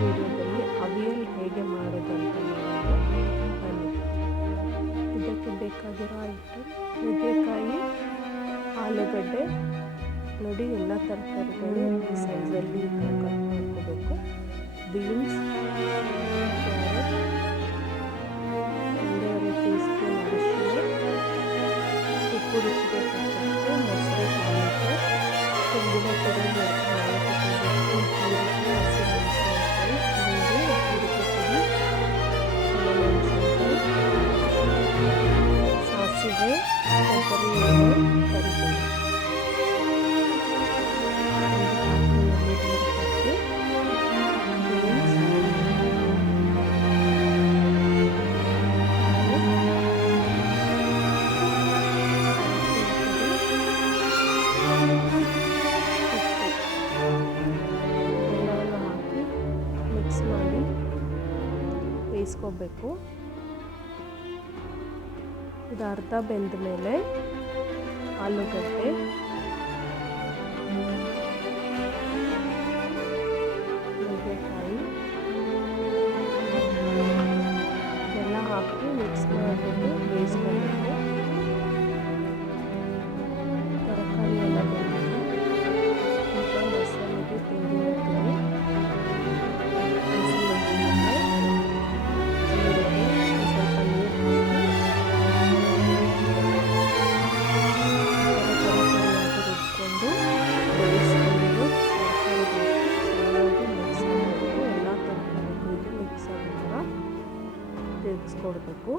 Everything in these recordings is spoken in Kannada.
ವಿಡಿಯೋದಲ್ಲಿ ಅವಿಯಲ್ ಹೇಗೆ ಮಾಡೋದಂತ ಇದಕ್ಕೆ ಬೇಕಾಗಿರೋ ಐಟಮ್ ನುಗ್ಗೆಕಾಯಿ, ಆಲೂಗಡ್ಡೆ, ನೋಡಿ ಎಲ್ಲ ತರಕಾರಿಗಳು ಈ ಸೈಜಲ್ಲಿ ಕಟ್ ಮಾಡ್ಕೋಬೇಕು. ಬೀನ್ಸ್ ಕ್ಯಾರೆಟ್ ಒಂದೂವರೆ ಟೀ ಸ್ಪೂನ್ ಅರಿಶಿಣ, ಉಪ್ಪು ರುಚಿಗೆ ಮೊಸರು ಟೊಮೆಟೊ ತೆಂಗಿನ ತುರಿ ಸಾಸಿವೆ ಕೊಬ್ಬರಿ ಎಣ್ಣೆ ಕರಿಬೇವು ಎಲ್ಲವನ್ನು ಹಾಕಿ ಮಿಕ್ಸ್ ಮಾಡಿ ಬೇಯಿಸ್ಕೋಬೇಕು ಇದು ಅರ್ಧ ಬೆಂದ ಮೇಲೆ ಆಲೂಗಡ್ಡೆ ನುಗ್ಗೆಕಾಯಿ ಇದೆಲ್ಲ ಹಾಕಿ ಮಿಕ್ಸ್ ಮಾಡಿಬಿಟ್ಟು ತಿರುಗಿಸ್ಕೊಡ್ಬೇಕು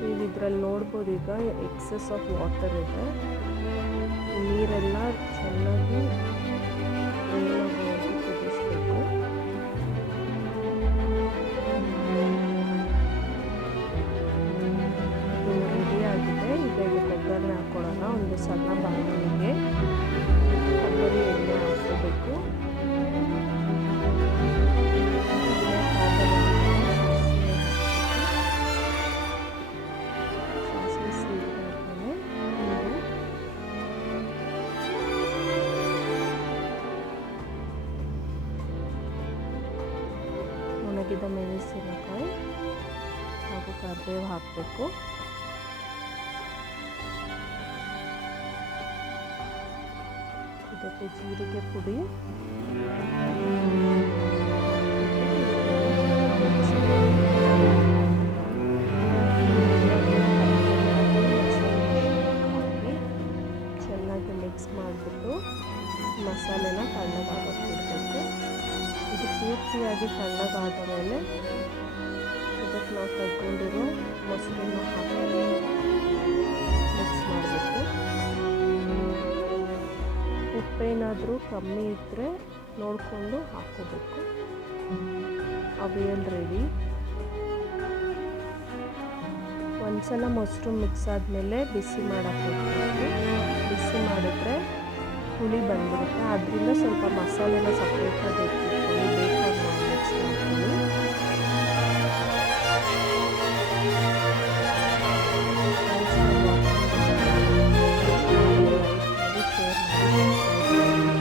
ನೀವು ಇದರಲ್ಲಿ ನೋಡ್ಬೋದು ಈಗ ಎಕ್ಸಸ್ ಆಫ್ ವಾಟರ್ ಇದೆ. ನೀರೆಲ್ಲ ಚೆನ್ನಾಗಿ ಕುದಿಸ್ಬೇಕು. ರೆಡಿ ಆಗಿದೆ. ಈಗ ಇದು ಒಗ್ಗರಣೆ ಹಾಕೊಳ್ಳೋಣ. ಒಂದು ಸಣ್ಣ ಬಾಣಲಿಗೆ ಒಣಗಿದ ಮೆಣಸಿನಕಾಯಿ ಹಾಗೂ ಕರಿಬೇವು ಹಾಕಬೇಕು. ಇದಕ್ಕೆ ಜೀರಿಗೆ ಪುಡಿ. ಚೆನ್ನಾಗಿ ಮಿಕ್ಸ್ ಮಾಡಿಬಿಟ್ಟು ಮಸಾಲೆನ ಇದು ಪೂರ್ತಿಯಾಗಿ ತಣ್ಣಗಾದ ಮೇಲೆ ಇದಕ್ಕೆ ನಾವು ತಗೊಂಡಿರೋ ಮೊಸರನ್ನ ಹಾಕಿ ಮಿಕ್ಸ್ ಮಾಡಬೇಕು. ಉಪ್ಪೇನಾದರೂ ಕಮ್ಮಿ ಇದ್ದರೆ ನೋಡಿಕೊಂಡು ಹಾಕೋಬೇಕು. ಅವಿಯಲ್ ರೆಡಿ ಒಂದ್ಸಲ ಮೊಸರು ಮಿಕ್ಸ್ ಆದಮೇಲೆ ಬಿಸಿ ಮಾಡೋಕ್ಕೆ ಬಿಸಿ ಮಾಡಿದ್ರೆ ಹುಳಿ ಬಂದ್ಬಿಡುತ್ತೆ. ಅದರಿಂದ ಸ್ವಲ್ಪ ಮಸಾಲೆನ ಸಪ್ರೇಟಾಗಿ